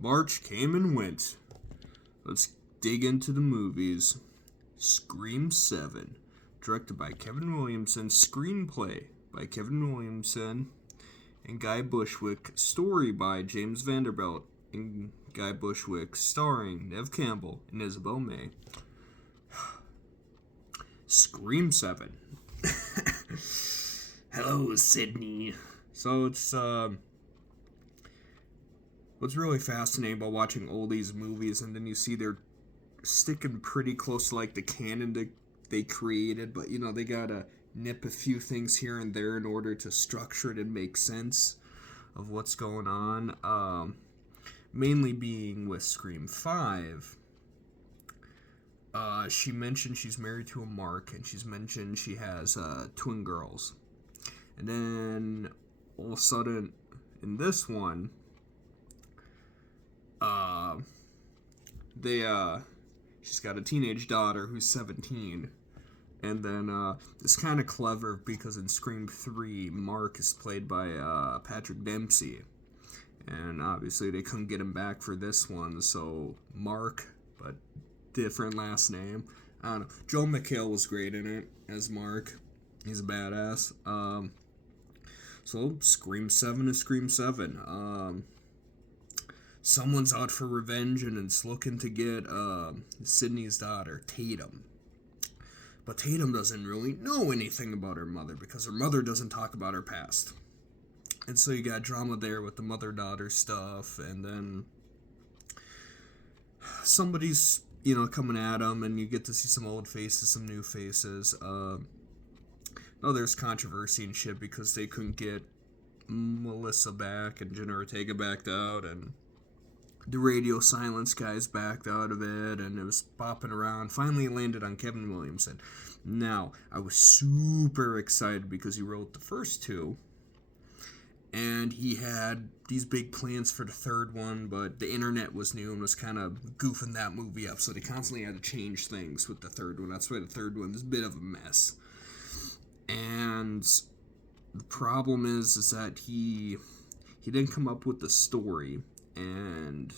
March came and went. Let's dig into the movies. Scream 7, directed by Kevin Williamson, screenplay by Kevin Williamson and Guy Bushwick, story by James Vanderbilt and Guy Bushwick, starring Neve Campbell and Isabel May. Scream 7. Hello, Sydney. So it's what's really fascinating about watching all these movies, and then you see they're sticking pretty close to like the canon they created, but you know they gotta nip a few things here and there in order to structure it and make sense of what's going on. Mainly being with Scream 5. She mentioned she's married to a Mark, and she's mentioned she has twin girls. And then all of a sudden, in this one, she's got a teenage daughter who's 17. And then it's kind of clever because in Scream 3, Mark is played by Patrick Dempsey. And obviously they couldn't get him back for this one, so Mark, but different last name. I don't know. Joel McHale was great in it as Mark. He's a badass. So Scream 7 is Scream 7. Someone's out for revenge and it's looking to get Sydney's daughter, Tatum. But Tatum doesn't really know anything about her mother because her mother doesn't talk about her past. And so you got drama there with the mother-daughter stuff, and then somebody's, coming at them, and you get to see some old faces, some new faces. There's controversy and shit because they couldn't get Melissa back, and Jenna Ortega backed out, and the radio silence guys backed out of it, and it was bopping around. Finally, it landed on Kevin Williamson. Now, I was super excited because he wrote the first two, and he had these big plans for the third one, but the internet was new and was kind of goofing that movie up, so they constantly had to change things with the third one. That's why the third one is a bit of a mess. And the problem is that he didn't come up with the story, and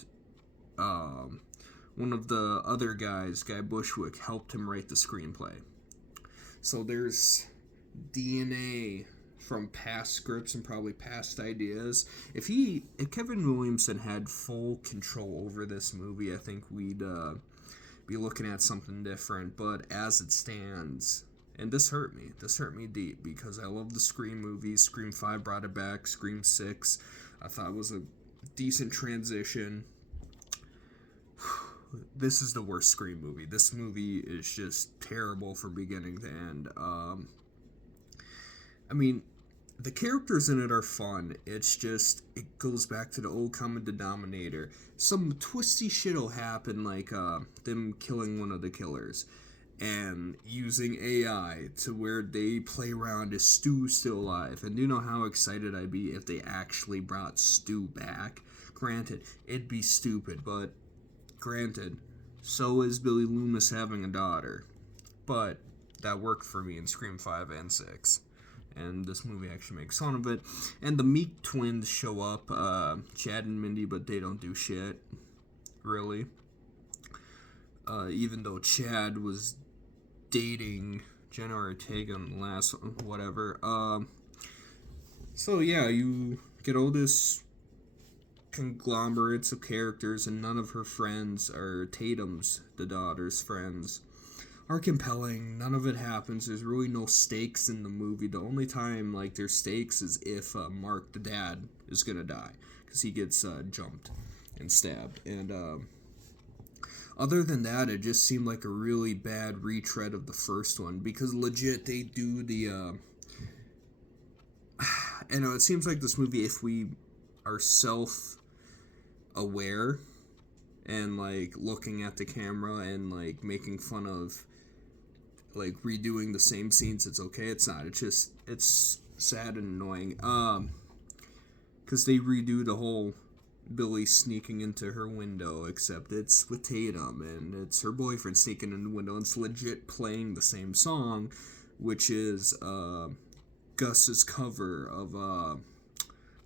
one of the other guys, Guy Bushwick, helped him write the screenplay. So there's DNA from past scripts and probably past ideas. If Kevin Williamson had full control over this movie, I think we'd be looking at something different. But as it stands, and this hurt me deep because I love the Scream movies. Scream 5 brought it back. Scream 6 I thought was a decent transition. This is the worst Scream movie. This movie is just terrible from beginning to end. The characters in it are fun. It's just, it goes back to the old common denominator. Some twisty shit will happen, like them killing one of the killers and using AI to where they play around, is Stu still alive? And do you know how excited I'd be if they actually brought Stu back? Granted, it'd be stupid, but granted, so is Billy Loomis having a daughter. But that worked for me in Scream 5 and 6. And this movie actually makes fun of it. And the Meek twins show up, Chad and Mindy, but they don't do shit, really. Even though Chad was dating Jenna Ortega in the last whatever. So yeah, you get all this conglomerates of characters, and none of her friends are Tatum's, the daughter's friends, are compelling. None of it happens. There's really no stakes in the movie. The only time there's stakes is if Mark, the dad, is gonna die because he gets jumped and stabbed. And other than that, it just seemed like a really bad retread of the first one because legit they do the. It seems like this movie, if we are self-aware and looking at the camera and making fun of redoing the same scenes, it's okay. It's not. It's sad and annoying. Because they redo the whole Billy sneaking into her window, except it's with Tatum, and it's her boyfriend sneaking in the window, and it's legit playing the same song, which is Gus's cover of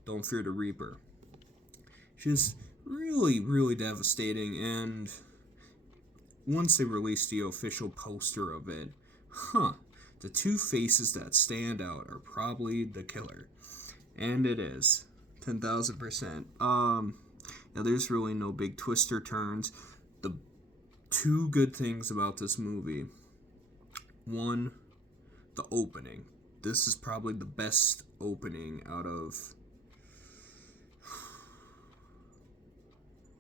Don't Fear the Reaper. Just really, really devastating. And once they released the official poster of it, the two faces that stand out are probably the killer. And it is. 10,000%. There's really no big twists or turns. The two good things about this movie. One, the opening. This is probably the best opening out of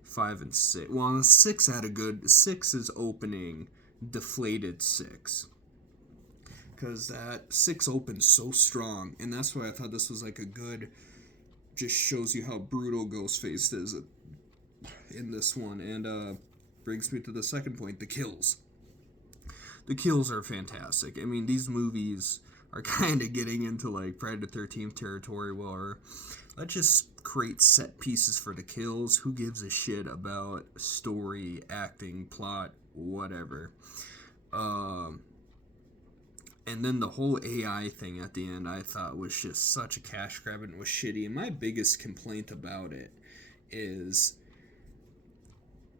5 and 6. Well, 6 had a good. 6 is opening deflated 6. Because that 6 opens so strong. And that's why I thought this was like a good. Just shows you how brutal Ghostface is in this one. And brings me to the second point, the kills. The kills are fantastic. I mean, these movies are kind of getting into like Friday the 13th territory where let's just create set pieces for the kills. Who gives a shit about story, acting, plot, whatever. And then the whole AI thing at the end I thought was just such a cash grab and was shitty. And my biggest complaint about it is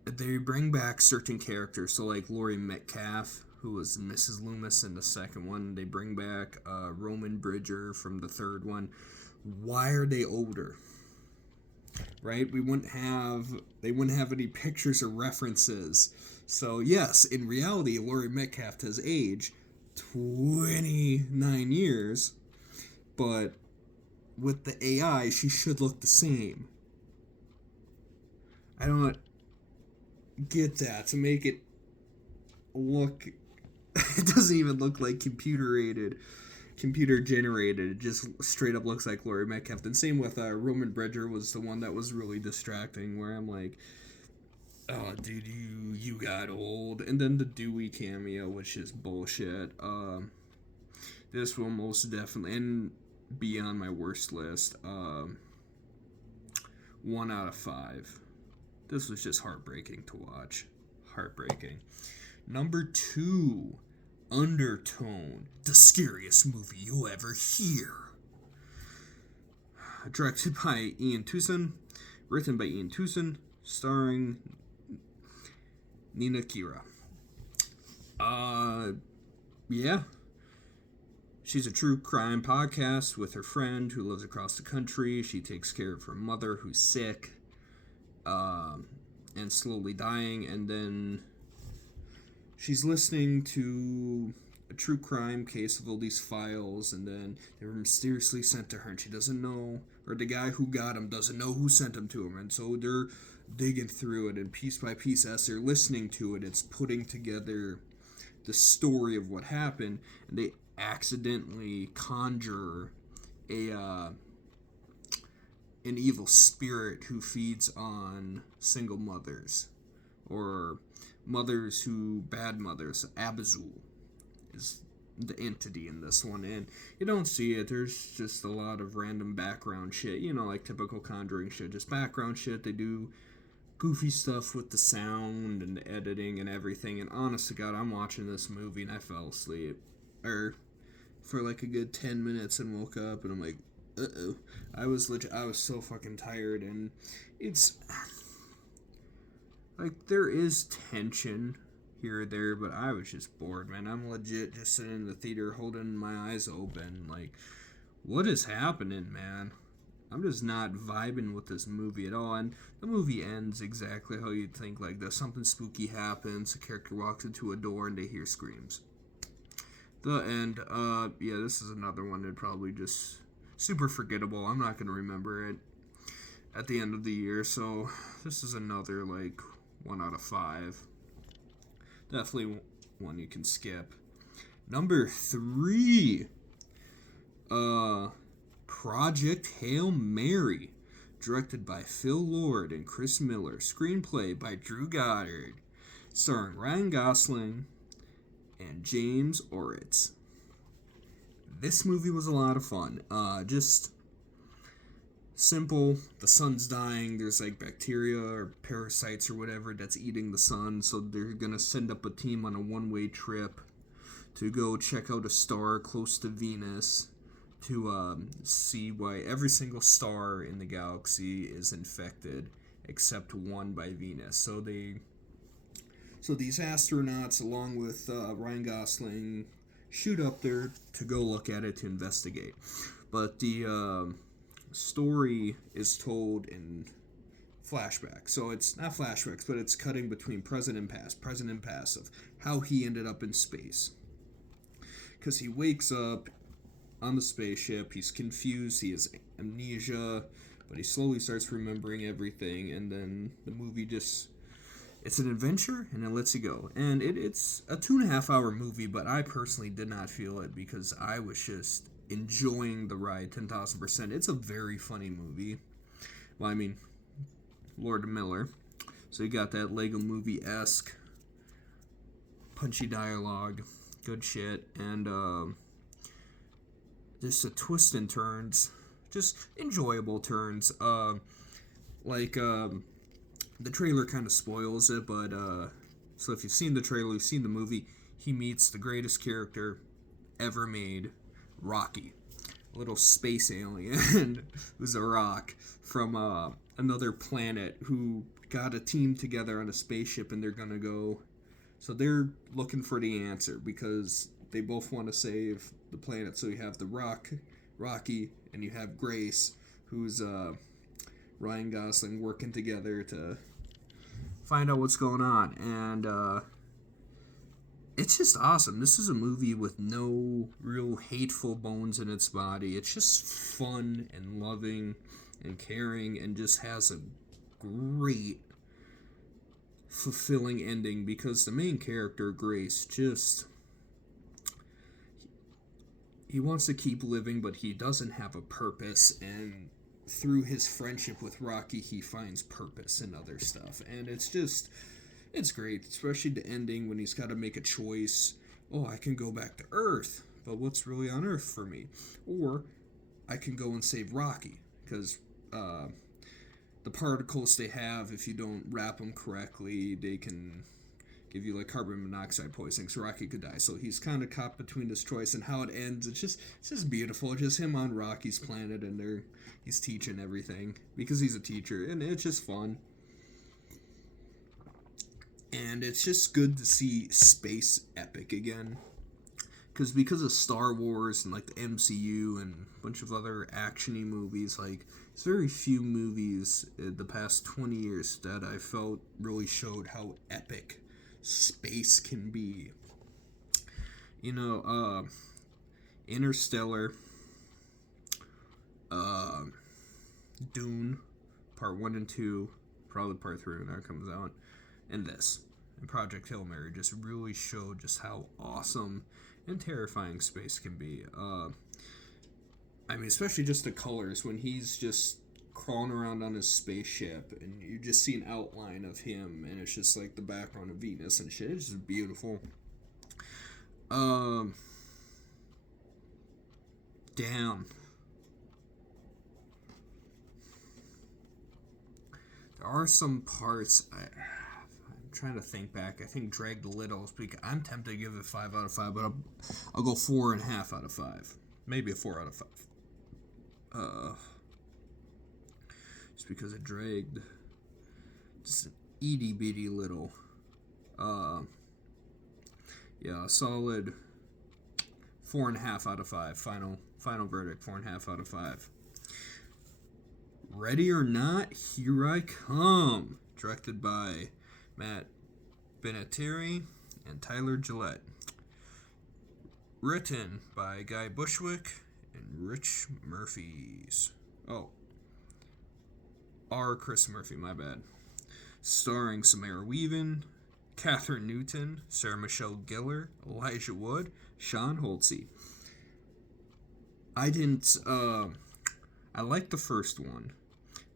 they bring back certain characters. So like Laurie Metcalf, who was Mrs. Loomis in the second one. They bring back Roman Bridger from the third one. Why are they older? Right? They wouldn't have any pictures or references. So yes, in reality, Laurie Metcalf has aged 29 years, but with the AI, she should look the same. I don't get that. To make it look it doesn't even look like computer generated. It just straight up looks like Laurie Metcalf. And same with Roman Bridger was the one that was really distracting, where I'm like, oh, dude, you got old. And then the Dewey cameo, which is bullshit. This will most definitely, and be on my worst list. 1 out of 5. This was just heartbreaking to watch. Heartbreaking. Number 2, Undertone, the scariest movie you'll ever hear. Directed by Ian Tucson, written by Ian Tucson, starring Nina Kira. Yeah. She's a true crime podcast with her friend who lives across the country. She takes care of her mother who's sick, and slowly dying, and then she's listening to a true crime case of all these files, and then they were mysteriously sent to her, and she doesn't know, or the guy who got them doesn't know who sent them to him, and so they're digging through it, and piece by piece, as they're listening to it, it's putting together the story of what happened, and they accidentally conjure an evil spirit who feeds on single mothers, or bad mothers. Abazul is the entity in this one, and you don't see it. There's just a lot of random background shit, like typical Conjuring shit, just background shit. They do goofy stuff with the sound and the editing and everything, and honest to God, I'm watching this movie and I fell asleep, for like a good 10 minutes and woke up, and I'm like, uh-oh. I was so fucking tired, and it's like, there is tension here or there, but I was just bored, man. I'm legit just sitting in the theater holding my eyes open, like, what is happening, man? I'm just not vibing with this movie at all, and the movie ends exactly how you'd think, like, something spooky happens, a character walks into a door, and they hear screams. The end. This is another one that probably just super forgettable. I'm not going to remember it at the end of the year, so this is another, 1 out of 5. Definitely one you can skip. Number 3, Project Hail Mary, directed by Phil Lord and Chris Miller, screenplay by Drew Goddard, starring Ryan Gosling and James Oritz. This movie was a lot of fun. Just simple. The sun's dying. There's bacteria or parasites or whatever that's eating the sun. So they're gonna send up a team on a one-way trip to go check out a star close to Venus to see why every single star in the galaxy is infected except one by Venus. So these astronauts, along with Ryan Gosling, shoot up there to go look at it to investigate. But the story is told in flashback. So it's not flashbacks, but it's cutting between present and past of how he ended up in space. Because he wakes up on the spaceship, he's confused, he has amnesia, but he slowly starts remembering everything, and then the movie just... It's an adventure, and it lets you go. And it's a 2.5 hour movie, but I personally did not feel it because I was just enjoying the ride 10,000%. It's a very funny movie. Well, I mean, Lord Miller. So you got that Lego Movie-esque punchy dialogue, good shit, and just a twist and turns, just enjoyable turns. The trailer kind of spoils it, but so if you've seen the trailer, you've seen the movie, he meets the greatest character ever made, Rocky, a little space alien who's a rock from another planet who got a team together on a spaceship, and they're gonna go. So they're looking for the answer because they both want to save the planet. So you have Rocky, and you have Grace, who's Ryan Gosling, working together to find out what's going on. And it's just awesome. This is a movie with no real hateful bones in its body. It's just fun and loving and caring, and just has a great fulfilling ending because the main character, Grace, just... he wants to keep living, but he doesn't have a purpose, and through his friendship with Rocky, he finds purpose in other stuff. And it's great, especially the ending when he's got to make a choice. Oh, I can go back to Earth, but what's really on Earth for me? Or I can go and save Rocky, because the particles they have, if you don't wrap them correctly, they can give you like carbon monoxide poisoning, so Rocky could die. So he's kind of caught between this choice, and how it ends, it's just beautiful. It's just him on Rocky's planet, and he's teaching everything because he's a teacher, and it's just fun. And it's just good to see space epic again, because of Star Wars and like the MCU and a bunch of other actiony movies, like there's very few movies in the past 20 years that I felt really showed how epic space can be. You know, Interstellar, Dune, part 1 and 2, probably part 3 when that comes out, and this. And Project Hail Mary just really showed just how awesome and terrifying space can be. I mean, especially just the colors when he's just crawling around on his spaceship, and you just see an outline of him, and it's just like the background of Venus and shit. It's just beautiful. Damn. There are some parts I'm trying to think back. I think dragged a little. I'm tempted to give it 5 out of 5, but I'll go 4.5 out of 5. Maybe a 4 out of 5. Just because it dragged just an itty bitty little. Yeah, a solid 4.5 out of 5. Final verdict, 4.5 out of 5. Ready or Not, Here I Come. Directed by Matt Benetteri and Tyler Gillette. Written by Guy Bushwick and Rich Murphys. Chris Murphy, my bad. Starring Samara Weaving, Catherine Newton, Sarah Michelle Gellar, Elijah Wood, Sean Holtze. I liked the first one,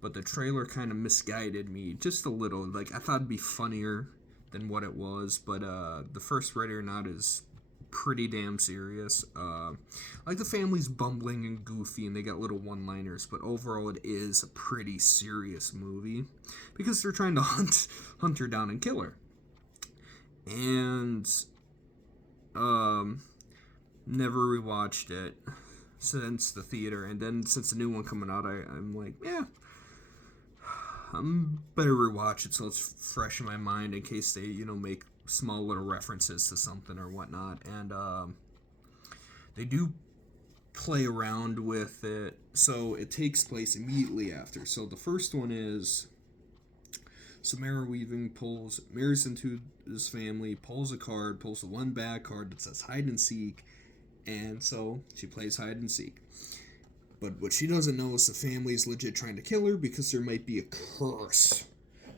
but the trailer kind of misguided me just a little. Like, I thought it'd be funnier than what it was, but the first Ready or Not is pretty damn serious. Like, the family's bumbling and goofy, and they got little one-liners, but overall it is a pretty serious movie because they're trying to hunt her down and kill her. And never rewatched it since the theater, and then since the new one coming out, I'm like, yeah, Better rewatch it so it's fresh in my mind in case they, make small little references to something or whatnot. And they do play around with it. So it takes place immediately after. So the first one is Samara Weaving marries into his family, pulls the one bad card that says hide and seek, and so she plays hide and seek. But what she doesn't know is the family's legit trying to kill her because there might be a curse.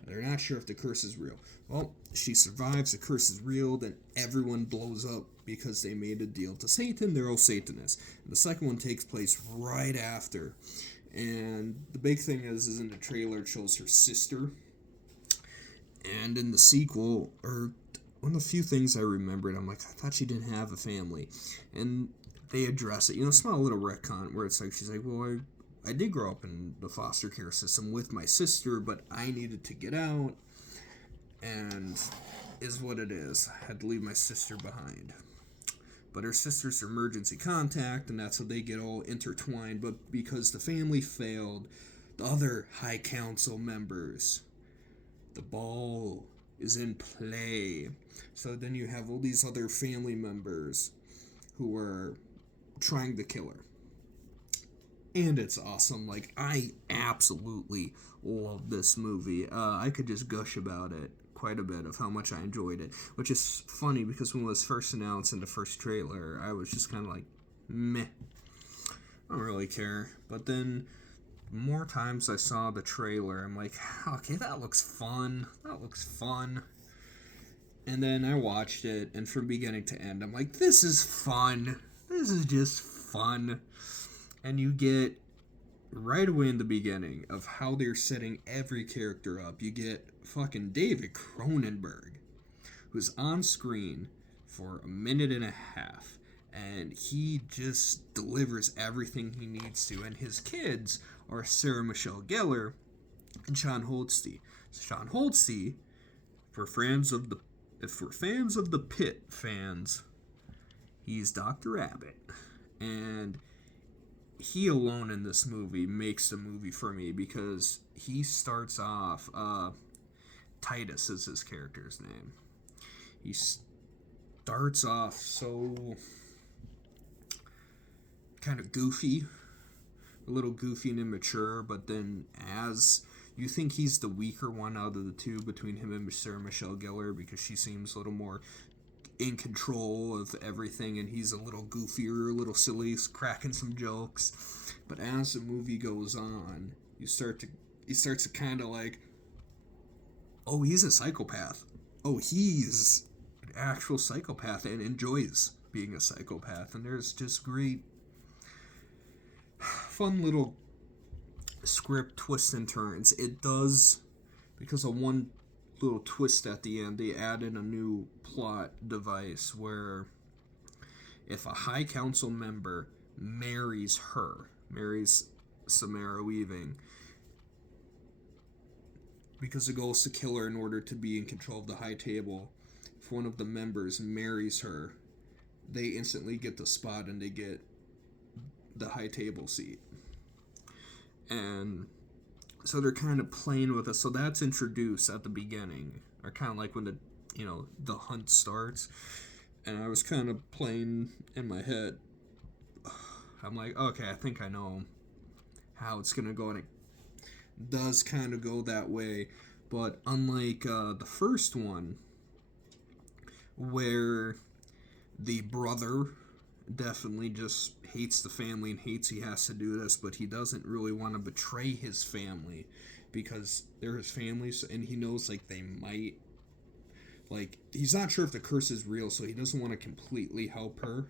They're not sure if the curse is real. Well, she survives, the curse is real, then everyone blows up because they made a deal to Satan. They're all Satanists. And the second one takes place right after. And the big thing is in the trailer, it shows her sister. And in the sequel, or one of the few things I remembered, I'm like, I thought she didn't have a family. And they address it, small little retcon where it's like, she's like, well, I did grow up in the foster care system with my sister, but I needed to get out, and is what it is. I had to leave my sister behind. But her sister's emergency contact, and that's how they get all intertwined. But because the family failed, the other High Council members, the ball is in play. So then you have all these other family members who are trying to kill her. And it's awesome. Like, I absolutely love this movie. I could just gush about it quite a bit of how much I enjoyed it. Which is funny because when it was first announced in the first trailer, I was just kind of like, meh. I don't really care. But then, more times I saw the trailer, I'm like, okay, that looks fun. And then I watched it, and from beginning to end, I'm like, this is fun. This is just fun. And you get right away in the beginning of how they're setting every character up. You get fucking David Cronenberg, who's on screen for a minute and a half, and he just delivers everything he needs to. And his kids are Sarah Michelle Gellar and Sean Holtzty. Sean Holtzty, for fans of the Pit fans, he's Dr. Abbott, and he alone in this movie makes the movie for me because he starts off, Titus is his character's name. He starts off so kind of goofy, a little goofy and immature, but then as you think he's the weaker one out of the two between him and Sarah Michelle Gellar because she seems a little more in control of everything, and he's a little goofier, a little silly, cracking some jokes. But as the movie goes on, he starts to kind of like, oh, he's a psychopath. Oh, he's an actual psychopath and enjoys being a psychopath. And there's just great, fun little script twists and turns. It does, because of one little twist at the end, they added a new plot device where if a High Council member marries Samara Weaving, because the goal is to kill her in order to be in control of the High Table, if one of the members marries her, they instantly get the spot and they get the High Table seat. And so they're kind of playing with it. So that's introduced at the beginning, or kind of like when the hunt starts. And I was kind of playing in my head. I'm like, okay, I think I know how it's gonna go, and it does kind of go that way. But unlike the first one, where the brother definitely just hates the family and hates he has to do this, but he doesn't really want to betray his family because they're his families, and he knows like they might, like, he's not sure if the curse is real, so he doesn't want to completely help her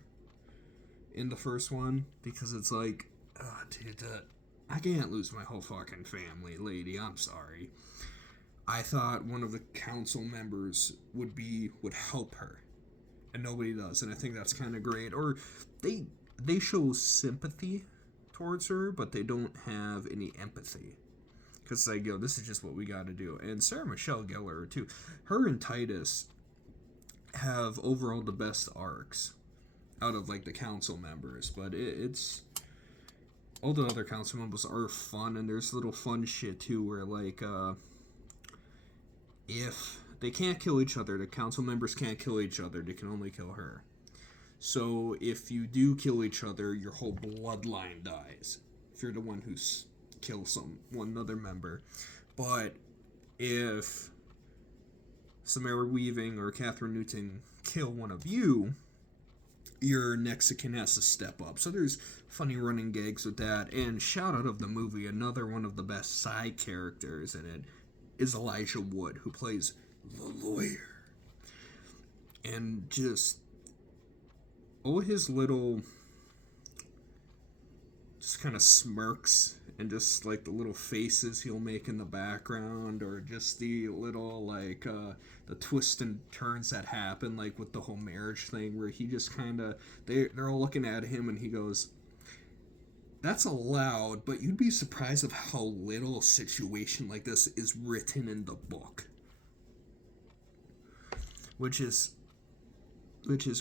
in the first one because it's like, oh, dude, I can't lose my whole fucking family, lady, I'm sorry. I thought one of the council members would help her, and nobody does, and I think that's kind of great. Or they show sympathy towards her, but they don't have any empathy. Because it's like, this is just what we got to do. And Sarah Michelle Gellar, too. Her and Titus have overall the best arcs out of, like, the council members. But all the other council members are fun, and there's little fun shit too, where like if they can't kill each other, the council members can't kill each other. They can only kill her. So if you do kill each other, your whole bloodline dies. If you're the one who's killed one other member, but if Samara Weaving or Catherine Newton kill one of you, your next of kin has to step up. So there's funny running gags with that. And shout out of the movie, another one of the best side characters in it is Elijah Wood, who plays the lawyer. And just all his little just kind of smirks and just like the little faces he'll make in the background, or just the little like the twists and turns that happen, like with the whole marriage thing, where he just kind of they're all looking at him and he goes, "That's allowed, but you'd be surprised of how little a situation like this is written in the book," which is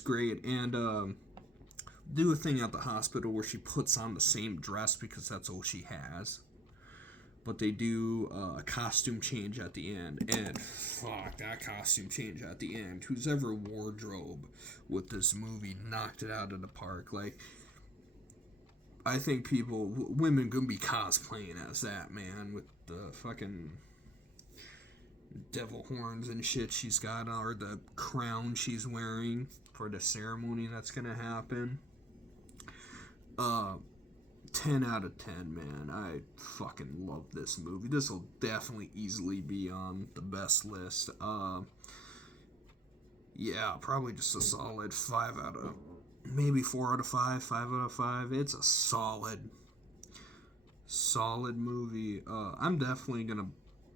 great. And do a thing at the hospital where she puts on the same dress because that's all she has. But they do a costume change at the end. And fuck, that costume change at the end. Who's ever wardrobe with this movie knocked it out of the park. Like, I think women gonna be cosplaying as that, man. With the fucking devil horns and shit she's got, or the crown she's wearing for the ceremony that's gonna happen. 10 out of 10, man. I fucking love this movie. This will definitely easily be on the best list. Yeah, probably just a solid 5 out of, maybe 4 out of 5, 5 out of 5. It's a solid movie. I'm definitely gonna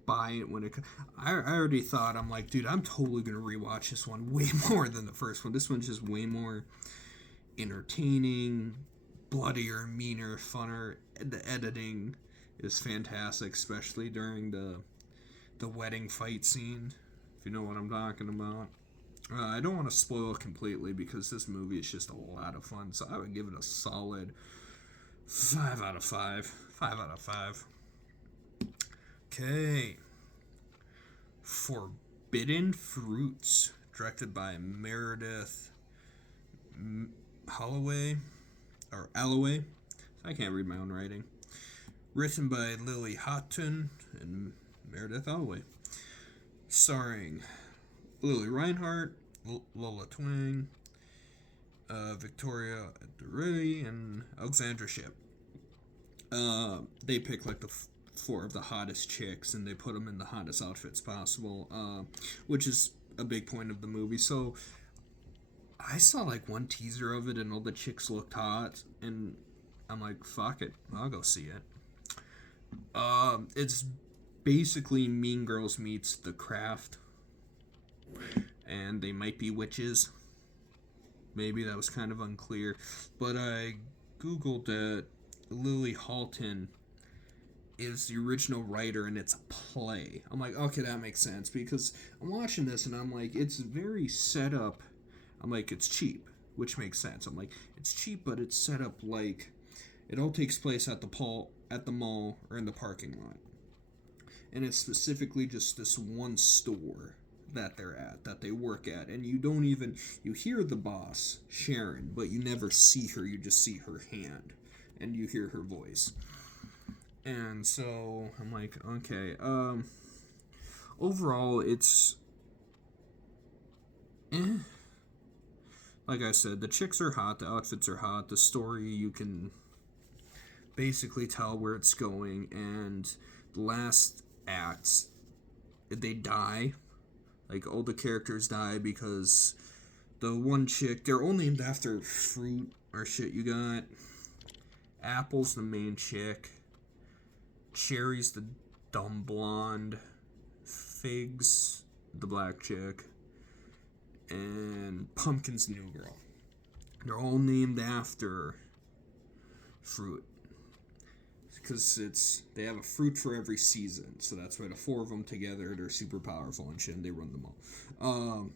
buy it when it comes. I already thought, I'm like, dude, I'm totally gonna rewatch this one way more than the first one. This one's just way more entertaining, bloodier, meaner, funner. The editing is fantastic, especially during the wedding fight scene, if you know what I'm talking about. I don't want to spoil it completely because this movie is just a lot of fun, so I would give it a solid 5 out of 5. 5 out of 5. Okay. Forbidden Fruits, directed by Meredith Alloway. I can't read my own writing. Written by Lily Houghton and Meredith Alloway. Starring Lily Reinhart, Lola Twang, Victoria Durrelli, and Alexandra Shipp. They pick like the 4 of the hottest chicks and they put them in the hottest outfits possible, which is a big point of the movie. So I saw like one teaser of it and all the chicks looked hot, and I'm like, fuck it, I'll go see it. It's basically Mean Girls meets The Craft, and they might be witches. Maybe that was kind of unclear, but I googled that Lily Houghton is the original writer and it's a play. I'm like, okay, that makes sense, because I'm watching this and I'm like, it's very set up. I'm like, it's cheap, which makes sense. I'm like, it's cheap, but it's set up like it all takes place at the mall or in the parking lot. And it's specifically just this one store that they're at, that they work at, and you hear the boss, Sharon, but you never see her, you just see her hand, and you hear her voice. And so, I'm like, okay, overall, it's, like I said, the chicks are hot, the outfits are hot, the story, you can basically tell where it's going, and the last acts, they die. Like, all the characters die because the one chick, they're all named after fruit or shit. You got Apple's the main chick, Cherry's the dumb blonde, Fig's the black chick, and Pumpkin's the new girl. They're all named after fruit, because they have a fruit for every season, so that's why the 4 of them together, they're super powerful and shit, and they run them all.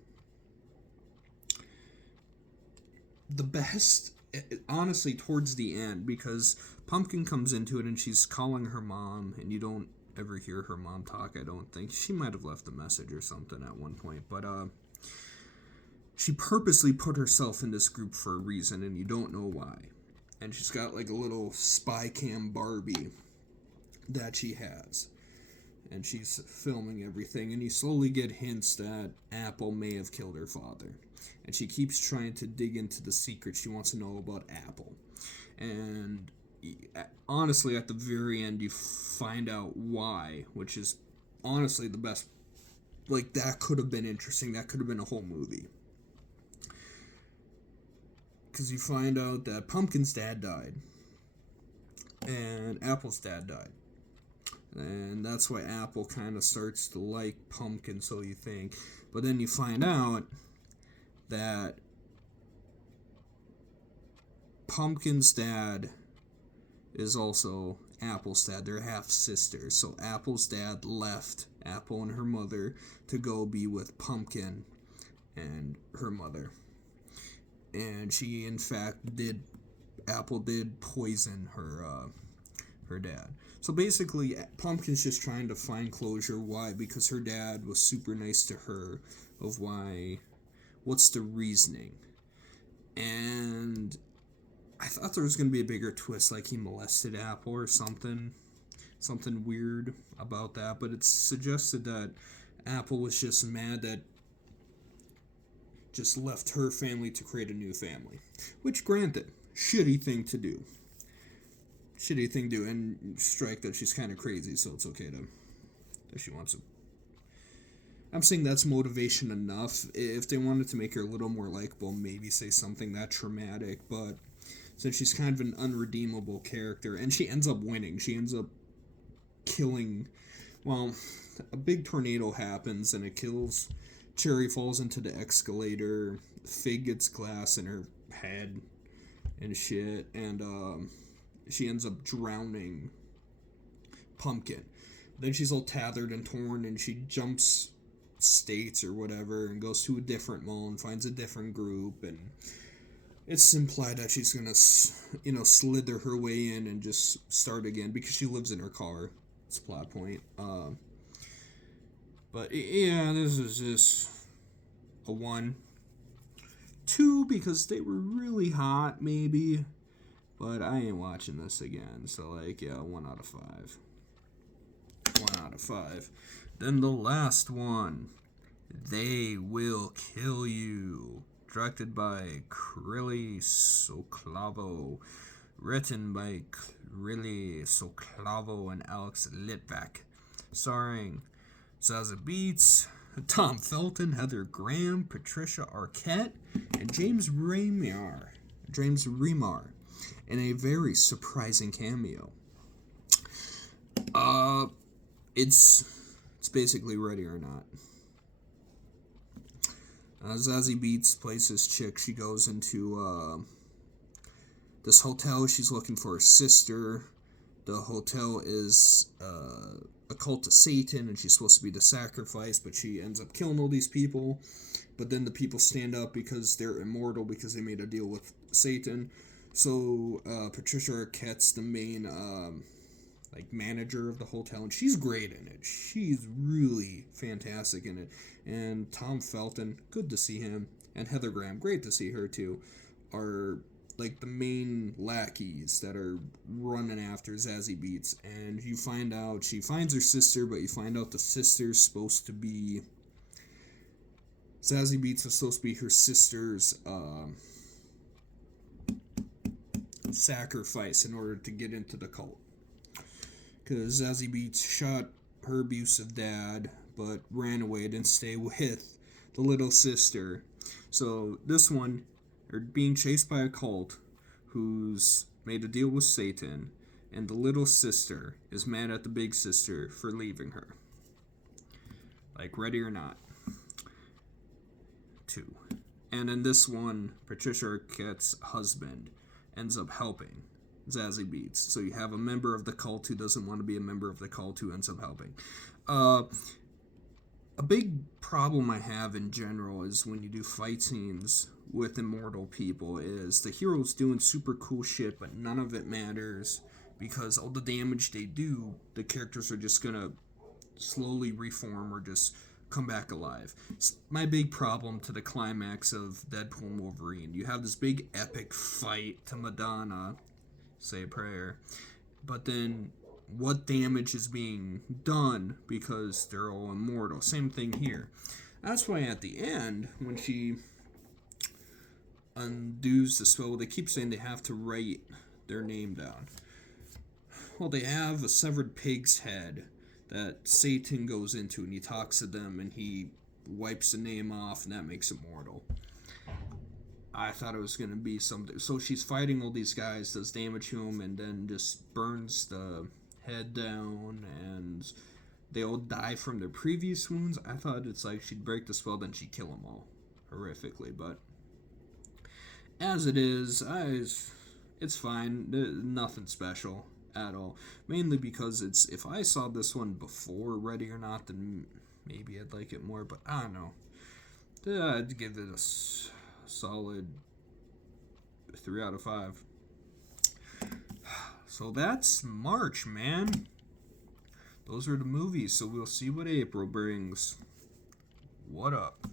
The best honestly towards the end, because Pumpkin comes into it and she's calling her mom, and you don't ever hear her mom talk. I don't think she might have left a message or something at one point, but she purposely put herself in this group for a reason, and you don't know why. And she's got like a little spy cam Barbie that she has, and she's filming everything, and you slowly get hints that Apple may have killed her father, and she keeps trying to dig into the secret. She wants to know about Apple, and honestly at the very end you find out why, which is honestly the best. Like, that could have been interesting. That could have been a whole movie, because you find out that Pumpkin's dad died and Apple's dad died. And that's why Apple kind of starts to like Pumpkin, so you think. But then you find out that Pumpkin's dad is also Apple's dad. They're half sisters. So Apple's dad left Apple and her mother to go be with Pumpkin and her mother. And she, in fact, Apple did poison her dad. So basically, Pumpkin's just trying to find closure. Why? Because her dad was super nice to her. Of why? What's the reasoning? And I thought there was going to be a bigger twist, like he molested Apple or something weird about that. But it's suggested that Apple was just mad that just left her family to create a new family. Which, granted, shitty thing to do. And strike that she's kind of crazy, so it's okay to, if she wants to. I'm saying that's motivation enough. If they wanted to make her a little more likable, maybe say something that traumatic, but since she's kind of an unredeemable character, and she ends up winning, she ends up killing, well, a big tornado happens and it kills, Cherry falls into the escalator, Fig gets glass in her head and shit, and she ends up drowning Pumpkin. Then she's all tethered and torn, and she jumps states or whatever and goes to a different mall and finds a different group, and it's implied that she's gonna, slither her way in and just start again because she lives in her car. It's a plot point. But yeah, this is just a 1. 2 because they were really hot, maybe. But I ain't watching this again, so 1 out of 5. 1 out of 5. Then the last one, They Will Kill You. Directed by Krili Sokolow. Written by Krili Sokolow and Alex Litvak. Starring Zazie Beetz, Tom Felton, Heather Graham, Patricia Arquette, and James Remar. In a very surprising cameo. It's basically Ready or Not. Zazie Beetz plays this chick. She goes into this hotel. She's looking for her sister. The hotel is a cult of Satan, and she's supposed to be the sacrifice, but she ends up killing all these people. But then the people stand up because they're immortal because they made a deal with Satan. So Patricia Arquette's the main manager of the hotel, and she's great in it. She's really fantastic in it. And Tom Felton, good to see him, and Heather Graham, great to see her too, are the main lackeys that are running after Zazie Beetz. And you find out she finds her sister, but you find out the sister's supposed to be Zazie Beetz was supposed to be her sister's sacrifice in order to get into the cult. Because Zazie Beetz shot her abusive dad, but ran away, didn't stay with the little sister. So this one, they're being chased by a cult who's made a deal with Satan, and the little sister is mad at the big sister for leaving her. Ready or Not. 2. And in this one, Patricia Arquette's husband ends up helping Zazie Beetz. So you have a member of the cult who doesn't want to be a member of the cult who ends up helping. A big problem I have in general is when you do fight scenes with immortal people is the heroes doing super cool shit, but none of it matters because all the damage they do, the characters are just gonna slowly reform or just come back alive. It's my big problem to the climax of Deadpool and Wolverine. You have this big epic fight to Madonna, say a prayer, but then what damage is being done because they're all immortal. Same thing here. That's why at the end, when she undoes the spell, they keep saying they have to write their name down. Well, they have a severed pig's head that Satan goes into, and he talks to them, and he wipes the name off, and that makes it mortal. I thought it was going to be something. So she's fighting all these guys, does damage to them, and then just burns the head down, and they all die from their previous wounds. I thought it's like she'd break the spell, then she'd kill them all horrifically, but as it is, it's fine. Nothing special at all. Mainly because it's, if I saw this one before Ready or Not, then maybe I'd like it more, but I don't know. I'd give it a solid 3 out of 5. So that's March, man. Those are the movies, so we'll see what April brings. What up?